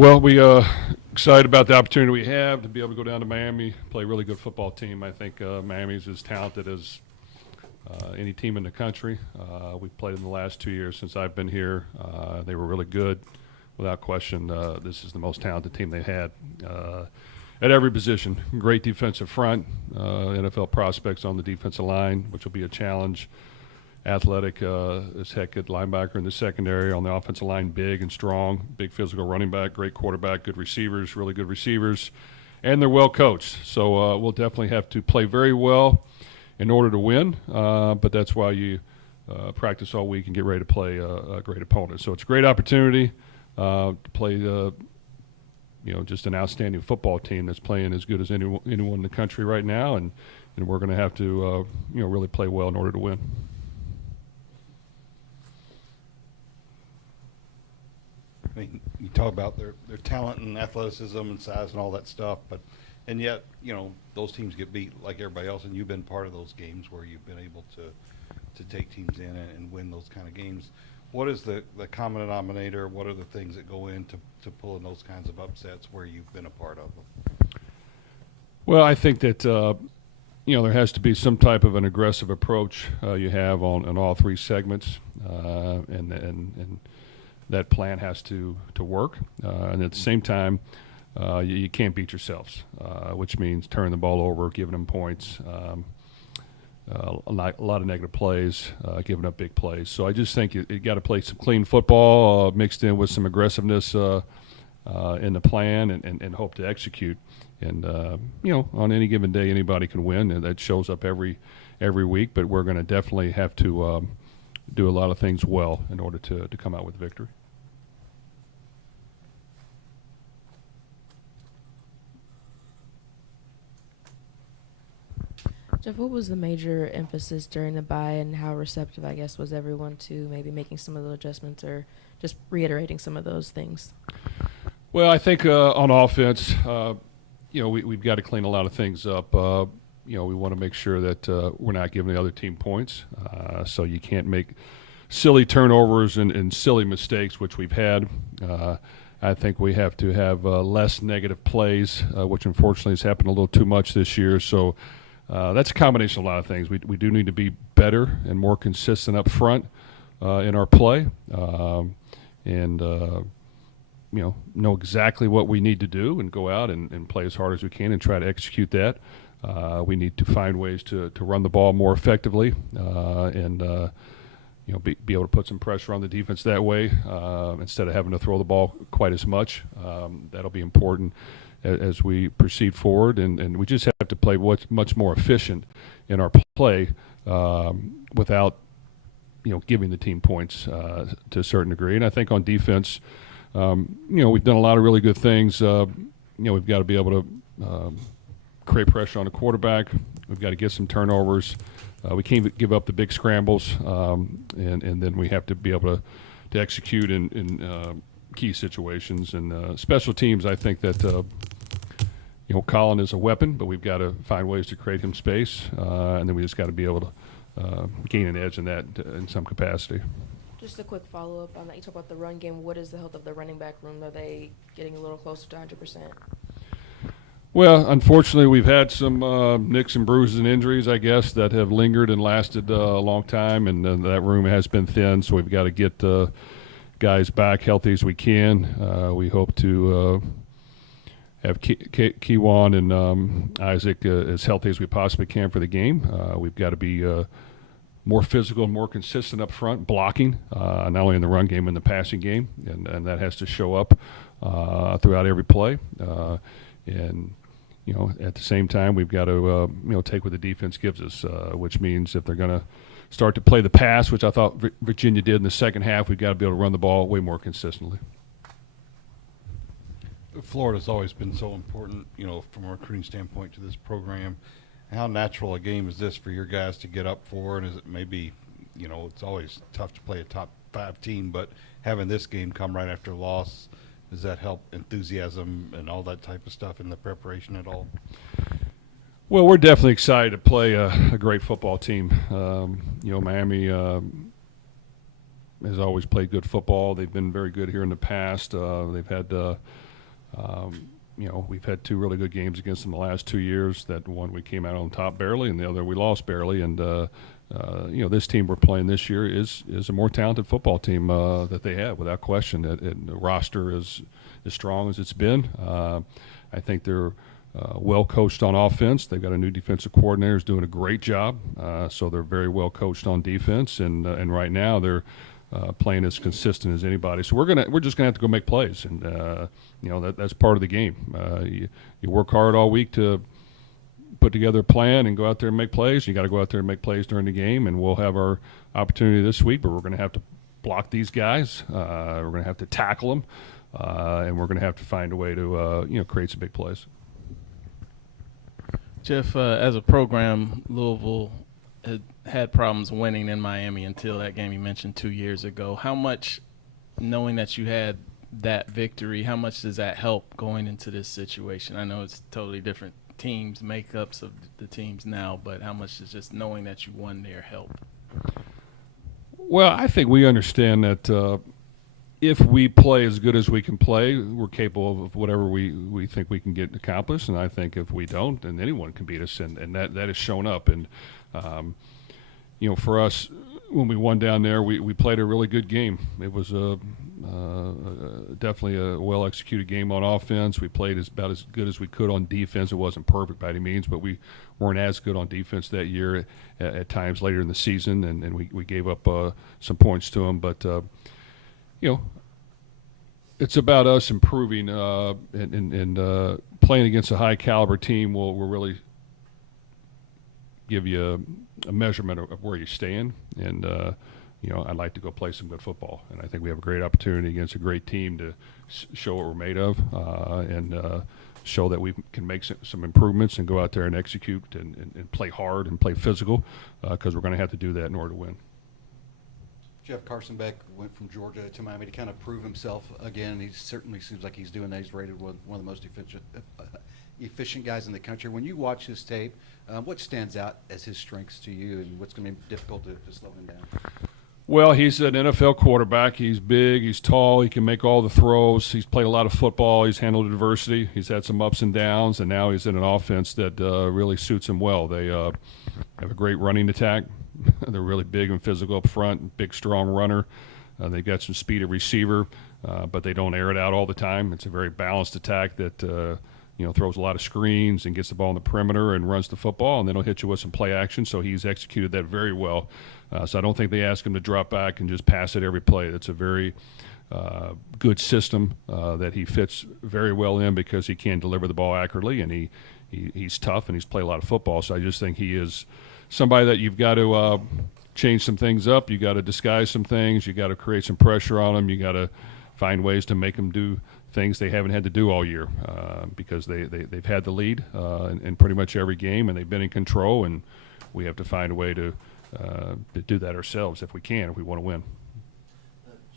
Well, we excited about the opportunity we have to be able to go down to Miami, play a really good football team. I think Miami's as talented as any team in the country. We've played in the last 2 years since I've been here. They were really good. Without question, this is the most talented team they've had at every position. Great defensive front, NFL prospects on the defensive line, which will be a challenge. Athletic as heck at linebacker in the secondary. On the offensive line, big and strong, big physical running back, great quarterback, good receivers, really good receivers, and they're well coached. So we'll definitely have to play very well in order to win, but that's why you practice all week and get ready to play a great opponent. So it's a great opportunity to play just an outstanding football team that's playing as good as anyone in the country right now, and we're going to have to really play well in order to win. I mean, you talk about their talent and athleticism and size and all that stuff, and yet, those teams get beat like everybody else, and you've been part of those games where you've been able to take teams in and win those kind of games. What is the common denominator? What are the things that go into pulling those kinds of upsets where you've been a part of them? Well, I think that there has to be some type of an aggressive approach you have on all three segments, and that plan has to work. And at the same time, you can't beat yourselves, which means turning the ball over, giving them points, a lot of negative plays, giving up big plays. So I just think you got to play some clean football mixed in with some aggressiveness in the plan and hope to execute. And, on any given day, anybody can win, and that shows up every week. But we're going to definitely have to do a lot of things well in order to come out with victory. Jeff, what was the major emphasis during the bye, and how receptive, I guess, was everyone to maybe making some of the adjustments or just reiterating some of those things? Well, I think on offense, we've got to clean a lot of things up. We want to make sure that we're not giving the other team points. So you can't make silly turnovers and silly mistakes, which we've had. I think we have to have less negative plays, which unfortunately has happened a little too much this year. So that's a combination of a lot of things. We do need to be better and more consistent up front in our play, and know exactly what we need to do and go out and play as hard as we can and try to execute that. We need to find ways to run the ball more effectively and be able to put some pressure on the defense that way instead of having to throw the ball quite as much. That'll be important as we proceed forward, and we just have to play much more efficient in our play without giving the team points to a certain degree. And I think on defense, we've done a lot of really good things. We've got to be able to create pressure on the quarterback. We've got to get some turnovers. We can't give up the big scrambles, and then we have to be able to execute in key situations. And special teams, I think that Colin is a weapon, but we've got to find ways to create him space, and then we just got to be able to gain an edge in that in some capacity. Just a quick follow-up on that. You talk about the run game. What is the health of the running back room? Are they getting a little closer to 100%? Well, unfortunately, we've had some nicks and bruises and injuries, I guess, that have lingered and lasted a long time, and that room has been thin, so we've got to get guys back healthy as we can. We hope to have Kewan and Isaac as healthy as we possibly can for the game. We've got to be more physical and more consistent up front, blocking, not only in the run game, in the passing game, and that has to show up throughout every play. And at the same time, we've got to take what the defense gives us, which means if they're going to start to play the pass, which I thought Virginia did in the second half, we've got to be able to run the ball way more consistently. Florida's always been so important, from a recruiting standpoint to this program. How natural a game is this for your guys to get up for? And is it maybe, it's always tough to play a top 5 team, but having this game come right after a loss, does that help enthusiasm and all that type of stuff in the preparation at all? Well, we're definitely excited to play a great football team. Miami has always played good football. They've been very good here in the past. They've had We've had two really good games against them the last 2 years. That one we came out on top barely, and the other we lost barely. And this team we're playing this year is a more talented football team that they have, without question. And the roster is as strong as it's been. I think they're well coached on offense. They've got a new defensive coordinator who's doing a great job. So they're very well coached on defense, and right now they're playing as consistent as anybody. So we're just gonna have to go make plays, and that's part of the game. You work hard all week to put together a plan and go out there and make plays. You got to go out there and make plays during the game, and we'll have our opportunity this week. But we're going to have to block these guys. We're going to have to tackle them, and we're going to have to find a way to create some big plays. Jeff, as a program, Louisville had problems winning in Miami until that game you mentioned 2 years ago. How much, knowing that you had that victory, how much does that help going into this situation? I know it's totally different teams, makeups of the teams now, but how much does just knowing that you won there help? Well, I think we understand that if we play as good as we can play, we're capable of whatever we think we can get accomplished. And I think if we don't, then anyone can beat us, and that has shown up. And for us, when we won down there, we played a really good game. It was definitely a well-executed game on offense. We played about as good as we could on defense. It wasn't perfect by any means, but we weren't as good on defense that year at times later in the season, and we gave up some points to them. But, it's about us improving and playing against a high-caliber team will really give you a measurement of where you stand. And, I'd like to go play some good football. And I think we have a great opportunity against a great team to show what we're made of and show that we can make some improvements and go out there and execute and play hard and play physical because we're going to have to do that in order to win. Jeff, Carson Beck went from Georgia to Miami to kind of prove himself again. He certainly seems like he's doing that. He's rated one of the most efficient guys in the country. When you watch his tape, what stands out as his strengths to you, and what's going to be difficult to slow him down? Well, he's an NFL quarterback. He's big, he's tall, he can make all the throws. He's played a lot of football. He's handled adversity. He's had some ups and downs, and now he's in an offense that really suits him well. They have a great running attack. They're really big and physical up front, big, strong runner. They've got some speed at receiver, but they don't air it out all the time. It's a very balanced attack that throws a lot of screens and gets the ball in the perimeter and runs the football, and then he'll hit you with some play action. So he's executed that very well. So I don't think they ask him to drop back and just pass it every play. That's a very good system that he fits very well in because he can deliver the ball accurately, and he's tough and he's played a lot of football. So I just think he is somebody that you've got to change some things up. You got to disguise some things. You got to create some pressure on them. You got to find ways to make them do things they haven't had to do all year because they've had the lead in pretty much every game, and they've been in control, and we have to find a way to do that ourselves if we want to win.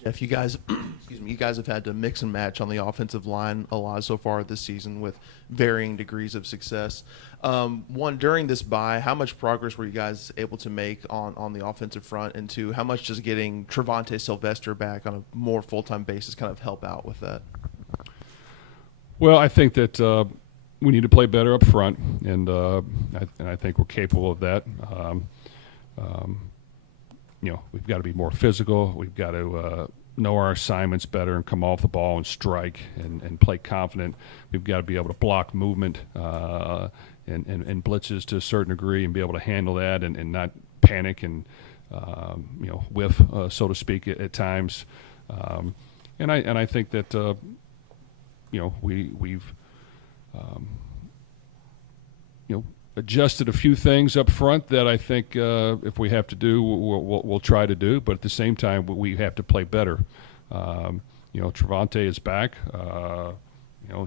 Jeff, you guys, you guys have had to mix and match on the offensive line a lot so far this season with varying degrees of success. During this bye, how much progress were you guys able to make on the offensive front? And two, how much does getting Trevante Sylvester back on a more full-time basis kind of help out with that? Well, I think that we need to play better up front, and I think we're capable of that. We've got to be more physical. We've got to know our assignments better and come off the ball and strike and play confident. We've got to be able to block movement and blitzes to a certain degree and be able to handle that and not panic and whiff, so to speak, at times. And I think that we've adjusted a few things up front that I think if we have to do, we'll try to do. But at the same time, we have to play better. Trevante is back.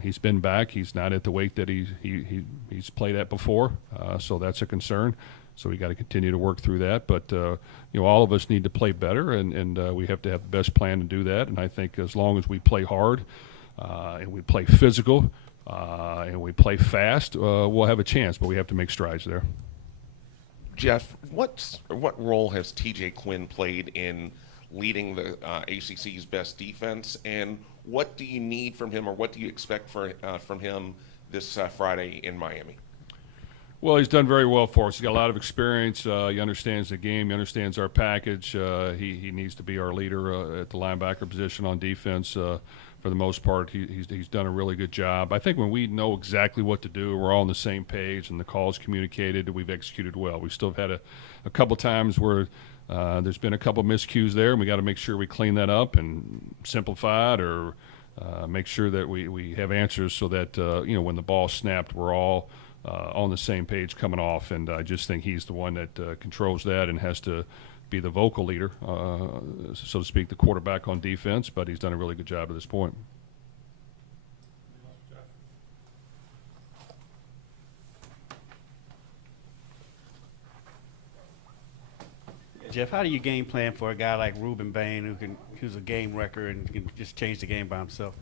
He's been back. He's not at the weight that he's played at before, so that's a concern. So we got to continue to work through that. But all of us need to play better, and we have to have the best plan to do that. And I think as long as we play hard and we play physical, and we play fast, we'll have a chance, but we have to make strides there. Jeff, what role has TJ Quinn played in leading the ACC's best defense, and What do you need from him, or what do you expect from him this Friday in Miami? Well, he's done very well for us. He's got a lot of experience. He understands the game. He understands our package. He needs to be our leader at the linebacker position on defense. For the most part, he's done a really good job. I think when we know exactly what to do, we're all on the same page, and the call's communicated, we've executed well. We still have had a couple times where there's been a couple miscues there, and we got to make sure we clean that up and simplify it, or make sure that we have answers so that when the ball's snapped, we're all on the same page coming off. And I just think he's the one that controls that and has to be the vocal leader, so to speak, the quarterback on defense. But he's done a really good job at this point. Jeff, how do you game plan for a guy like Ruben Bain, who's a game wrecker and can just change the game by himself?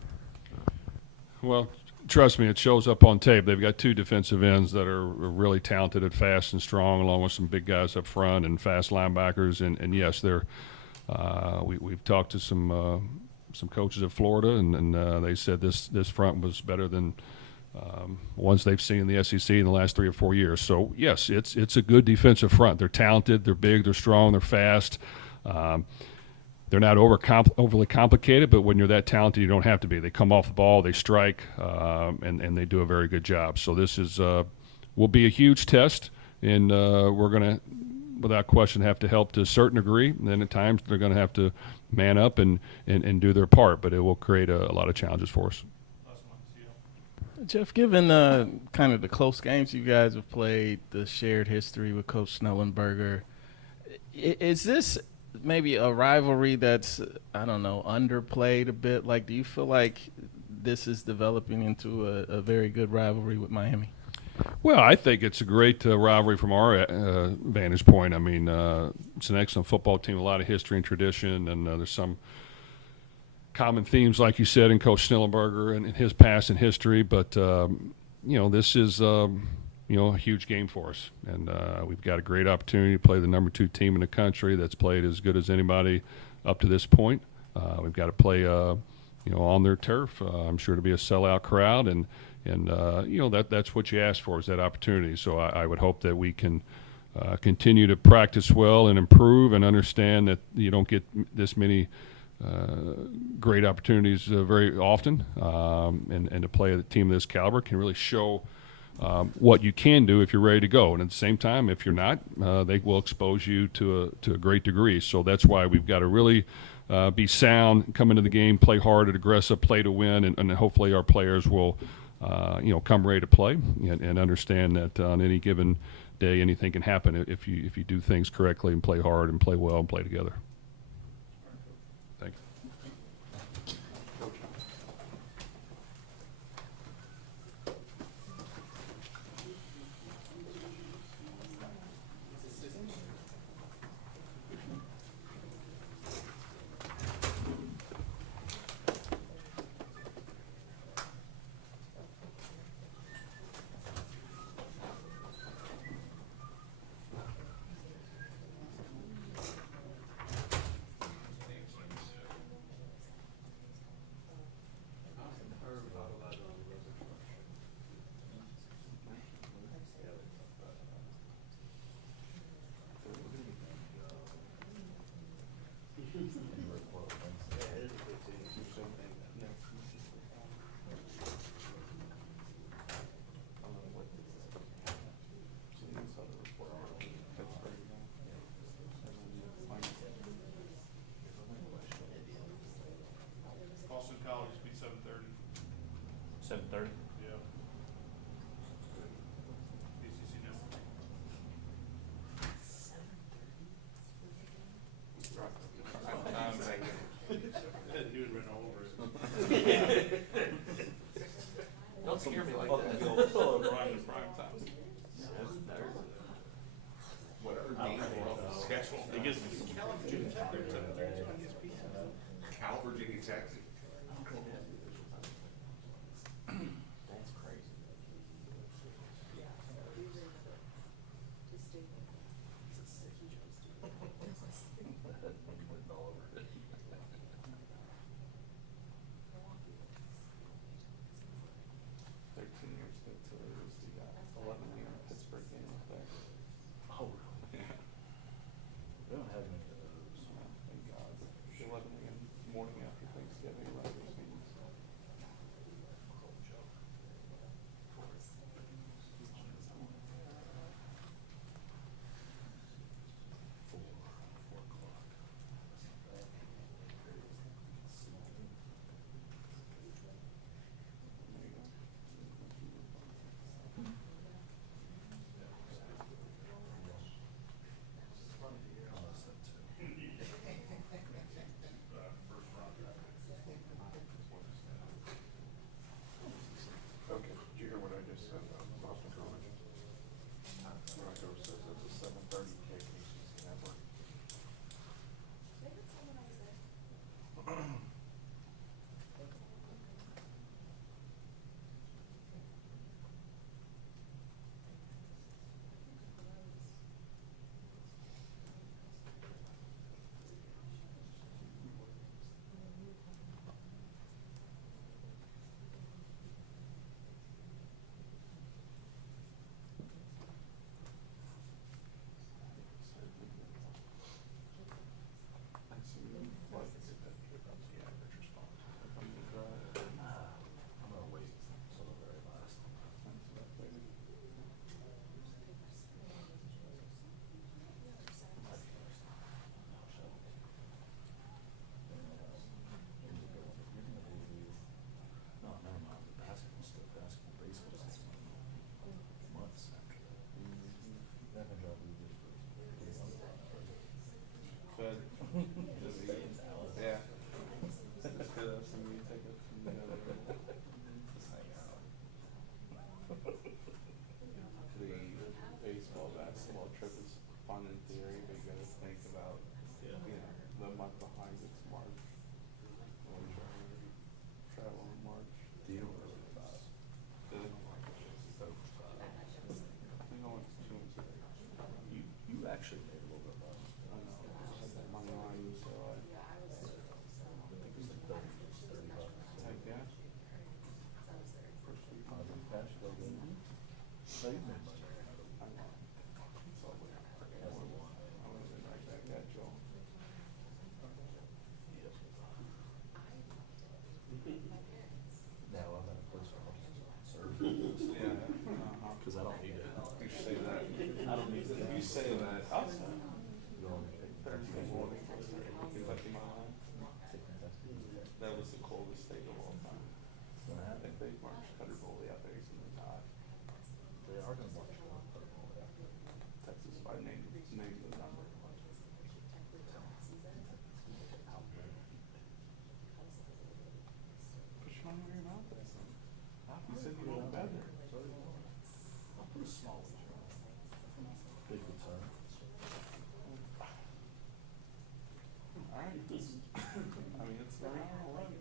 Well, trust me, it shows up on tape. They've got two defensive ends that are really talented and fast and strong, along with some big guys up front and fast linebackers. And yes, they're we've talked to some coaches at Florida, and they said this front was better than ones they've seen in the SEC in the last 3 or 4 years. So yes, it's a good defensive front. They're talented, they're big, they're strong, they're fast. They're not overly complicated, but when you're that talented, you don't have to be. They come off the ball, they strike, and they do a very good job. So this will be a huge test, and we're going to, without question, have to help to a certain degree. And then at times they're going to have to man up and do their part, but it will create a lot of challenges for us. Jeff, given kind of the close games you guys have played, the shared history with Coach Snellenberger, is this maybe a rivalry that's, I don't know, underplayed a bit? Like, do you feel like this is developing into a very good rivalry with Miami? Well, I think it's a great rivalry from our vantage point. I mean, it's an excellent football team, a lot of history and tradition, and there's some common themes, like you said, in Coach Snellenberger and his past and history. But, this is, a huge game for us. And we've got a great opportunity to play the number 2 team in the country that's played as good as anybody up to this point. We've got to play, on their turf. I'm sure to be a sellout crowd. And that's what you ask for, is that opportunity. So I would hope that we can continue to practice well and improve, and understand that you don't get this many great opportunities very often, and to play a team of this caliber can really show what you can do if you're ready to go. And at the same time, if you're not, they will expose you to a great degree. So that's why we've got to really be sound, come into the game, play hard and aggressive, play to win, and hopefully our players will come ready to play, and understand that on any given day anything can happen if you do things correctly and play hard and play well and play together. Thank you. Boston College beat 7:30. 7:30. Yeah. BCC Network. That dude ran over it. Don't scare me like Oh, that. Ryan in prime time. Whatever game schedule. He gets Cal, Virginia Tech. That's crazy. Now I'm at a police officer. Yeah. Cause I don't need it. You say that. I don't need it. You say that. Outside. You want me to take Thursday morning, was there anything like in my line? the test? That was the coldest day of all time. I think they marched Cutter Bowley out there, he's in the top. They are gonna watch one. Texas by name the number. Push on where you're not there, son. You said you look better. I'll put a small one. Big concern. Alright. I mean, it's not a run.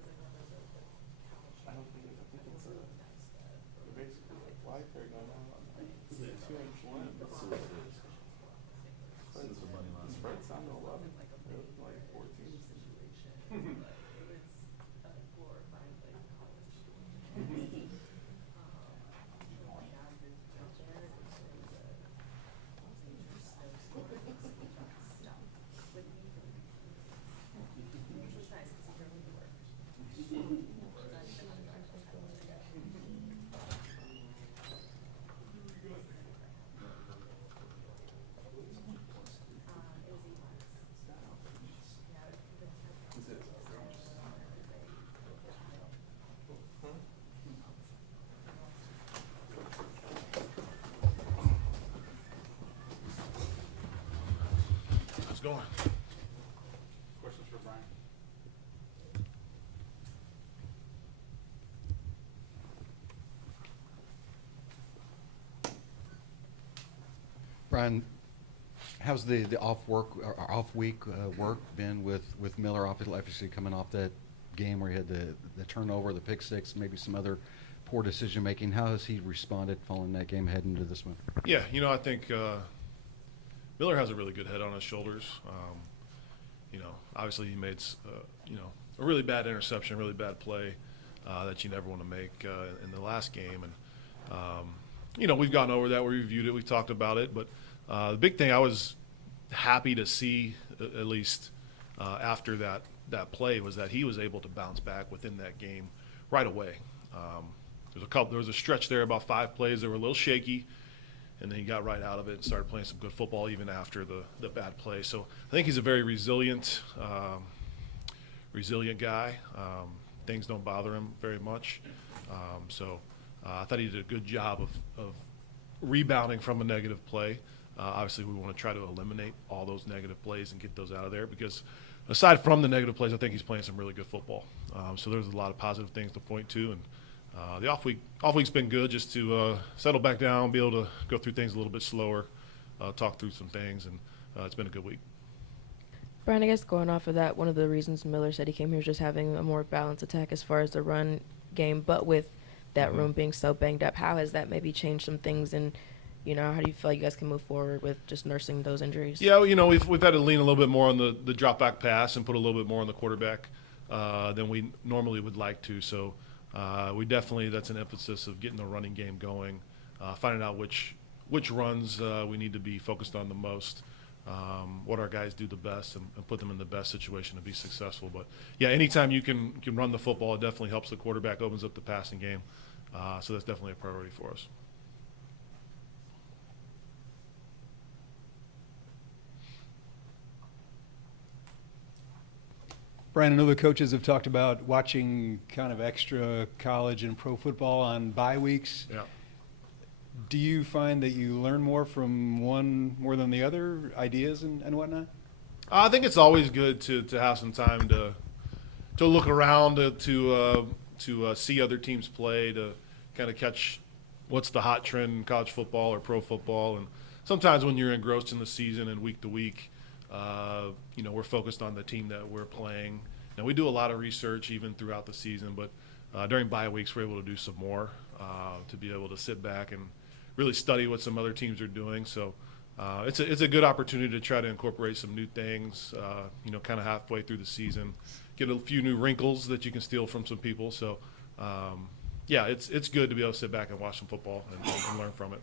I don't think I think it's you're basically like light there going on. It's a 2-inch limb. Let's see what it is. This is the money line. The spread's down to 11. They're looking like 14. How's it going? Questions for Brian? Brian, how's the off week work been with Miller? Obviously coming off that game where he had the turnover, the pick six, maybe some other poor decision making. How has he responded following that game heading into this one? Yeah, I think Miller has a really good head on his shoulders. Obviously he made a really bad interception, really bad play that you never want to make in the last game, and we've gotten over that. We reviewed it, we talked about it, but the big thing I was happy to see, at least after that play, was that he was able to bounce back within that game right away. There was a stretch there, about 5 plays that were a little shaky, and then he got right out of it and started playing some good football even after the bad play. So I think he's a very resilient guy. Things don't bother him very much. I thought he did a good job of rebounding from a negative play. Obviously, we want to try to eliminate all those negative plays and get those out of there, because aside from the negative plays, I think he's playing some really good football. So there's a lot of positive things to point to, and the off week's been good, just to settle back down, be able to go through things a little bit slower, talk through some things, and it's been a good week. Brian, I guess going off of that, one of the reasons Miller said he came here is just having a more balanced attack as far as the run game, but with that room being so banged up, how has that maybe changed some things, and how do you feel like you guys can move forward with just nursing those injuries? Yeah, we've had to lean a little bit more on the drop back pass and put a little bit more on the quarterback than we normally would like to. So we definitely, that's an emphasis of getting the running game going, finding out which runs we need to be focused on the most, what our guys do the best, and put them in the best situation to be successful. But yeah, anytime you can run the football, it definitely helps the quarterback, opens up the passing game. So that's definitely a priority for us. Brian, I know the coaches have talked about watching kind of extra college and pro football on bye weeks. Yeah. Do you find that you learn more from one more than the other, ideas and whatnot? I think it's always good to have some time to look around, to see other teams play, to kind of catch what's the hot trend in college football or pro football. And sometimes when you're engrossed in the season and week to week, we're focused on the team that we're playing. Now, we do a lot of research even throughout the season, but during bye weeks, we're able to do some more, to be able to sit back and really study what some other teams are doing. So it's a good opportunity to try to incorporate some new things, kind of halfway through the season, get a few new wrinkles that you can steal from some people. So, it's good to be able to sit back and watch some football and learn from it.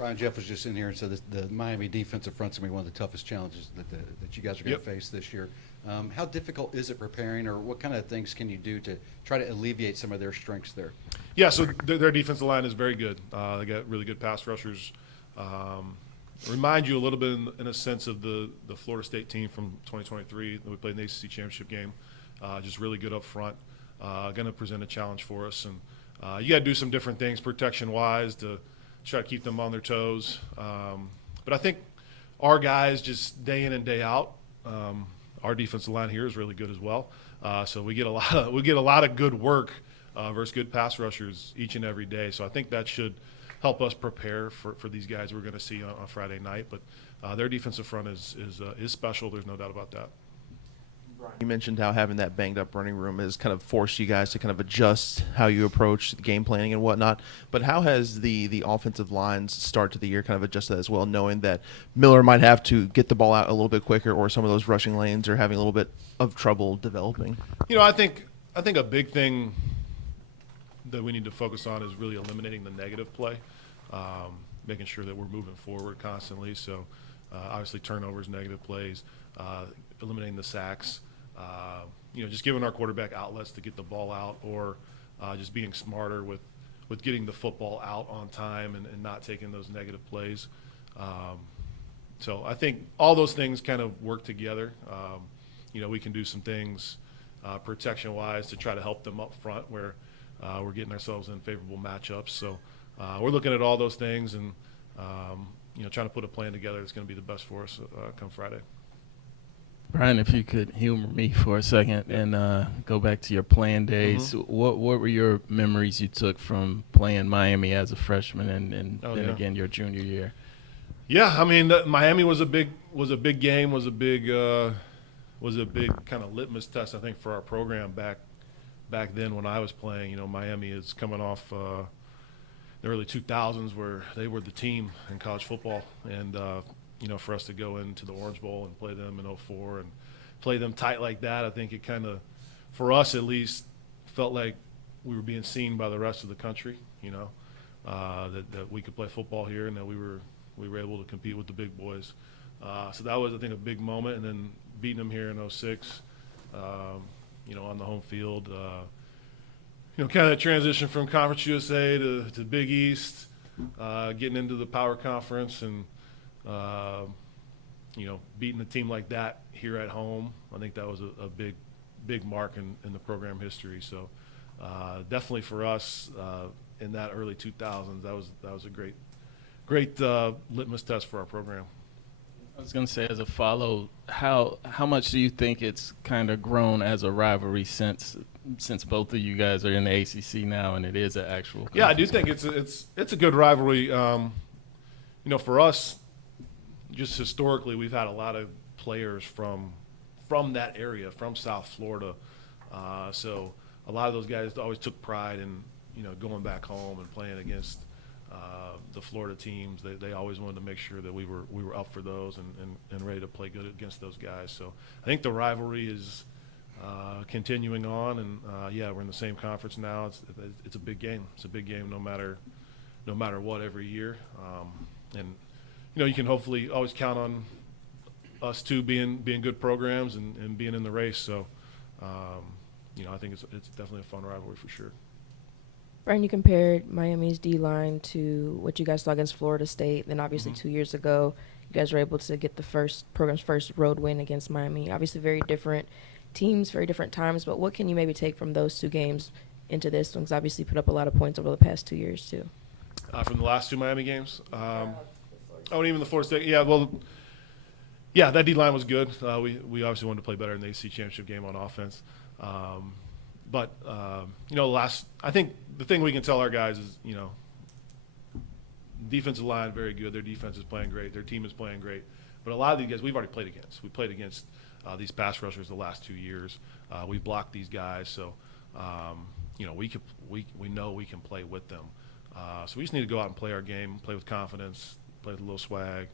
Brian, Jeff was just in here and said that the Miami defensive front's going to be one of the toughest challenges that you guys are going to face this year. How difficult is it preparing, or what kind of things can you do to try to alleviate some of their strengths there? Yeah, so their defensive line is very good. They got really good pass rushers. Remind you a little bit in a sense of the Florida State team from 2023 that we played in the ACC championship game. Just really good up front. Going to present a challenge for us, and you got to do some different things protection-wise to try to keep them on their toes. But I think our guys just day in and day out. Our defensive line here is really good as well. So we get a lot of good work versus good pass rushers each and every day. So I think that should help us prepare for these guys we're going to see on Friday night. But their defensive front is special. There's no doubt about that. You mentioned how having that banged up running room has kind of forced you guys to kind of adjust how you approach the game planning and whatnot. But how has the offensive line's start to the year kind of adjusted as well, knowing that Miller might have to get the ball out a little bit quicker, or some of those rushing lanes are having a little bit of trouble developing? I think a big thing that we need to focus on is really eliminating the negative play, making sure that we're moving forward constantly. So obviously turnovers, negative plays, eliminating the sacks. Just giving our quarterback outlets to get the ball out, or just being smarter with getting the football out on time and not taking those negative plays. So I think all those things kind of work together. We can do some things protection-wise to try to help them up front where we're getting ourselves in favorable matchups. So we're looking at all those things and trying to put a plan together that's going to be the best for us come Friday. Brian, if you could humor me for a second and go back to your playing days, what were your memories you took from playing Miami as a freshman and then again your junior year? Yeah, I mean Miami was a big game, was a big kind of litmus test, I think, for our program back then when I was playing. Miami is coming off the early 2000s where they were the team in college football, and for us to go into the Orange Bowl and play them in 2004 and play them tight like that, I think it kind of, for us at least, felt like we were being seen by the rest of the country, that we could play football here and that we were able to compete with the big boys. So that was, I think, a big moment. And then beating them here in 2006, on the home field, kind of transition from Conference USA to Big East, getting into the Power Conference and beating a team like that here at home. I think that was a big mark in the program history. So definitely for us in that early 2000s, that was a great litmus test for our program. I was going to say, as a follow, how much do you think it's kind of grown as a rivalry since both of you guys are in the ACC now and it is an actual conference? Yeah, I do think it's a good rivalry. For us, just historically, we've had a lot of players from that area, from South Florida. So a lot of those guys always took pride in going back home and playing against the Florida teams. They always wanted to make sure that we were up for those and ready to play good against those guys. So I think the rivalry is continuing on, and we're in the same conference now. It's a big game. It's a big game no matter what every year. And you can hopefully always count on us two being good programs and being in the race. So I think it's definitely a fun rivalry for sure. Brian, you compared Miami's D-line to what you guys saw against Florida State. Then obviously 2 years ago, you guys were able to get the program's first road win against Miami. Obviously very different teams, very different times. But what can you maybe take from those two games into this one? Because obviously put up a lot of points over the past 2 years too. From the last two Miami games? And even the Florida State. Yeah, that D-line was good. We obviously wanted to play better in the ACC championship game on offense. But I think the thing we can tell our guys is, defensive line, very good. Their defense is playing great. Their team is playing great. But a lot of these guys we've already played against. We played against these pass rushers the last 2 years. We blocked these guys. So, we know we can play with them. So we just need to go out and play our game, play with confidence, play with a little swag,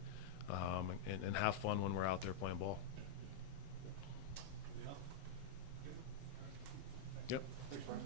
and have fun when we're out there playing ball. Yep. Thanks, Brian.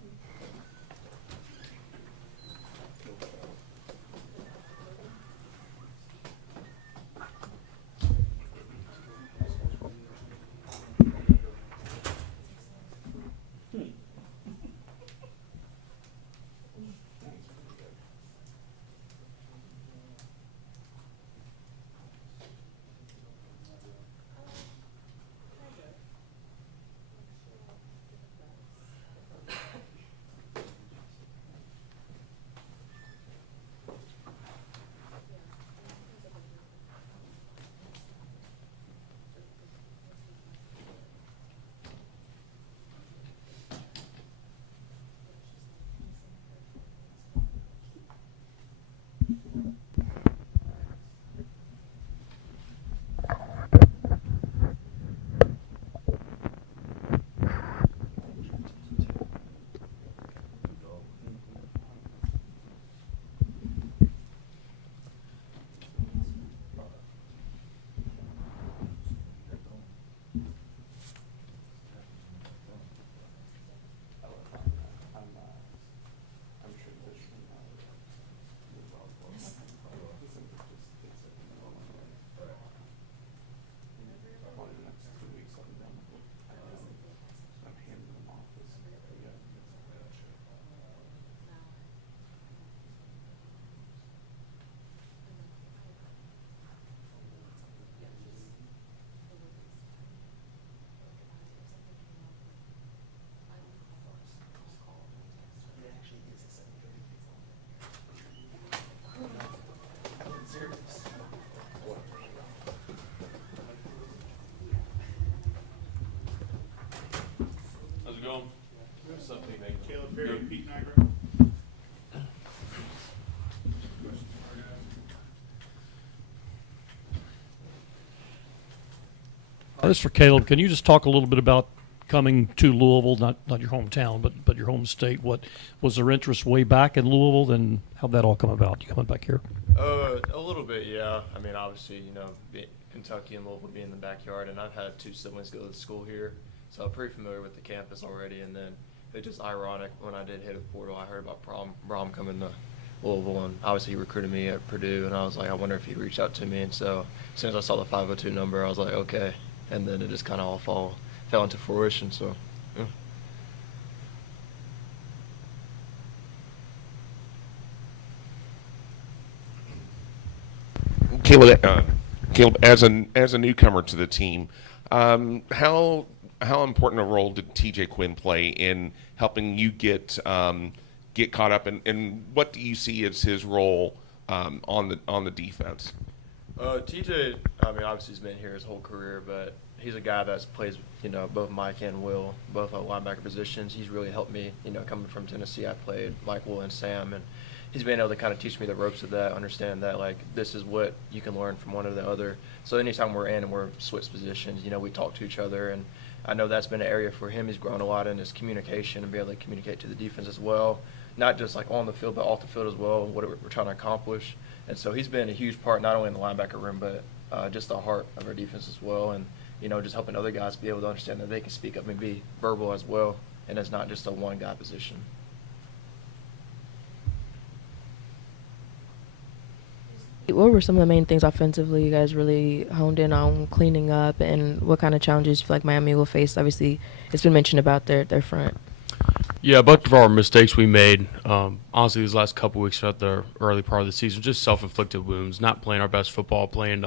up, Pete? Caleb Perry, Pete Niagara. This is for Caleb. Can you just talk a little bit about coming to Louisville, not your hometown, but your home state? What was their interest way back in Louisville, and how'd that all come about? You coming back here? A little bit, yeah. I mean, obviously, Kentucky and Louisville being in the backyard, and I've had 2 siblings go to school here, so I'm pretty familiar with the campus already. And then it's just ironic, when I did hit a portal, I heard about Brohm coming to Louisville, and obviously he recruited me at Purdue, and I was like, I wonder if he'd reach out to me. And so as soon as I saw the 502 number, I was like, okay. And then it just kind of all fell into fruition. So, yeah. Caleb, as a newcomer to the team, how important a role did TJ Quinn play in helping you get caught up, and what do you see as his role on the defense? TJ, I mean, obviously he's been here his whole career, but he's a guy that plays, both Mike and Will, both at linebacker positions. He's really helped me, coming from Tennessee. I played Mike, Will, and Sam, and he's been able to kind of teach me the ropes of that, understand that, like, this is what you can learn from one or the other. So anytime we're in and we're switched positions, we talk to each other, and I know that's been an area for him. He's grown a lot in his communication and be able to communicate to the defense as well, not just like on the field, but off the field as well, and what we're trying to accomplish. And so he's been a huge part, not only in the linebacker room, but just the heart of our defense as well. And, just helping other guys be able to understand that they can speak up and be verbal as well, and it's not just a one-guy position. What were some of the main things offensively you guys really honed in on cleaning up, and what kind of challenges you feel like Miami will face? Obviously, it's been mentioned about their front. Yeah, a bunch of our mistakes we made, honestly, these last couple weeks at the early part of the season, just self-inflicted wounds, not playing our best football, playing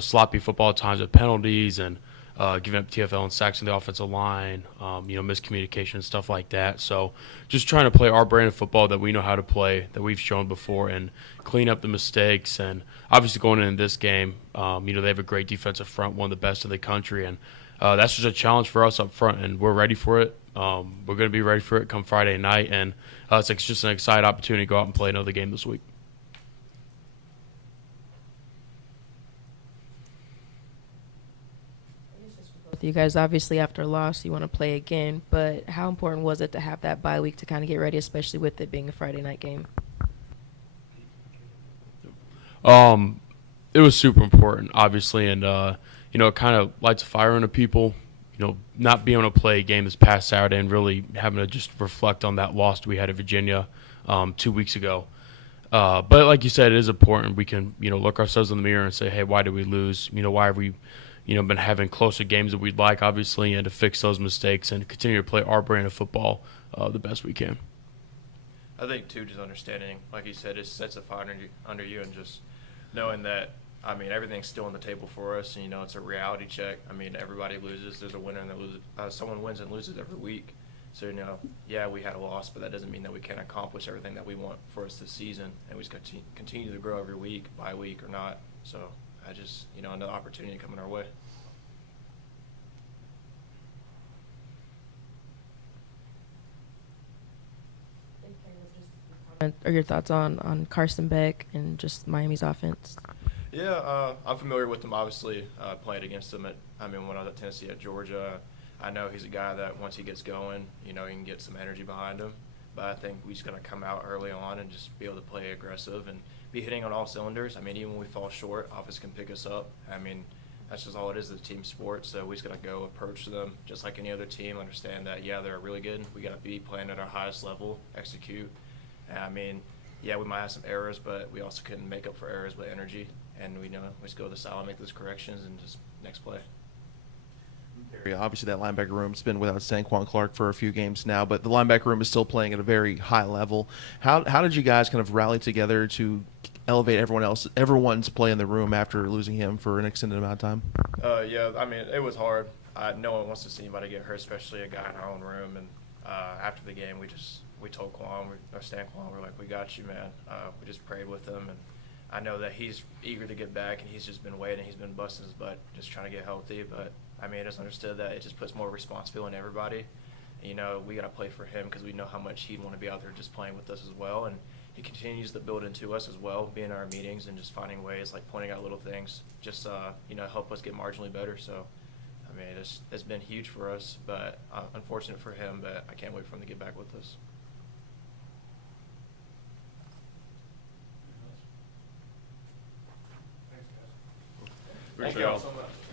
sloppy football at times with penalties, and giving up TFL and sacks on the offensive line, miscommunication, stuff like that. So just trying to play our brand of football that we know how to play, that we've shown before, and clean up the mistakes. And obviously going into this game, they have a great defensive front, one of the best in the country, and that's just a challenge for us up front, and we're ready for it. We're going to be ready for it come Friday night, and it's just an exciting opportunity to go out and play another game this week. You guys, obviously, after a loss, you want to play again, but how important was it to have that bye week to kind of get ready, especially with it being a Friday night game? It was super important, obviously, and it kind of lights a fire under people. Not being able to play a game this past Saturday and really having to just reflect on that loss we had at Virginia 2 weeks ago. But like you said, it is important. We can, look ourselves in the mirror and say, hey, why did we lose? Why have we, been having closer games than we'd like, obviously, and to fix those mistakes and continue to play our brand of football the best we can. I think, too, just understanding, like you said, it sets a fire under you, and just knowing that, everything's still on the table for us, and, it's a reality check. Everybody loses. There's a winner and a loser. Someone wins and loses every week. So, yeah, we had a loss, but that doesn't mean that we can't accomplish everything that we want for us this season, and we just continue to grow every week, by week or not. So I just, another opportunity coming our way. Or your thoughts on Carson Beck and just Miami's offense? Yeah, I'm familiar with him, obviously, playing against him when I was at Tennessee, at Georgia. I know he's a guy that once he gets going, he can get some energy behind him. But I think we're just going to come out early on and just be able to play aggressive and be hitting on all cylinders. Even when we fall short, offense can pick us up. That's just all it is, the team sport. So we just got to go approach them just like any other team, understand that, yeah, they're really good. We got to be playing at our highest level, execute. Yeah, we might have some errors, but we also can make up for errors with energy. And we just go to the side and make those corrections and just next play. Obviously, that linebacker room's been without Saquon Clark for a few games now, but the linebacker room is still playing at a very high level. How did you guys kind of rally together to elevate everyone's play in the room after losing him for an extended amount of time? Yeah, it was hard. No one wants to see anybody get hurt, especially a guy in our own room. And after the game, we told Stan Quan, we're like, we got you, man. We just prayed with him, and I know that he's eager to get back, and he's just been waiting. He's been busting his butt, just trying to get healthy. But, I just understood that it just puts more responsibility on everybody. You know, we got to play for him because we know how much he'd want to be out there just playing with us as well. And he continues to build into us as well, being in our meetings and just finding ways, like pointing out little things, just, you know, help us get marginally better. So, I mean, it's been huge for us, but unfortunate for him, but I can't wait for him to get back with us. Thanks, guys. Thank you all so much.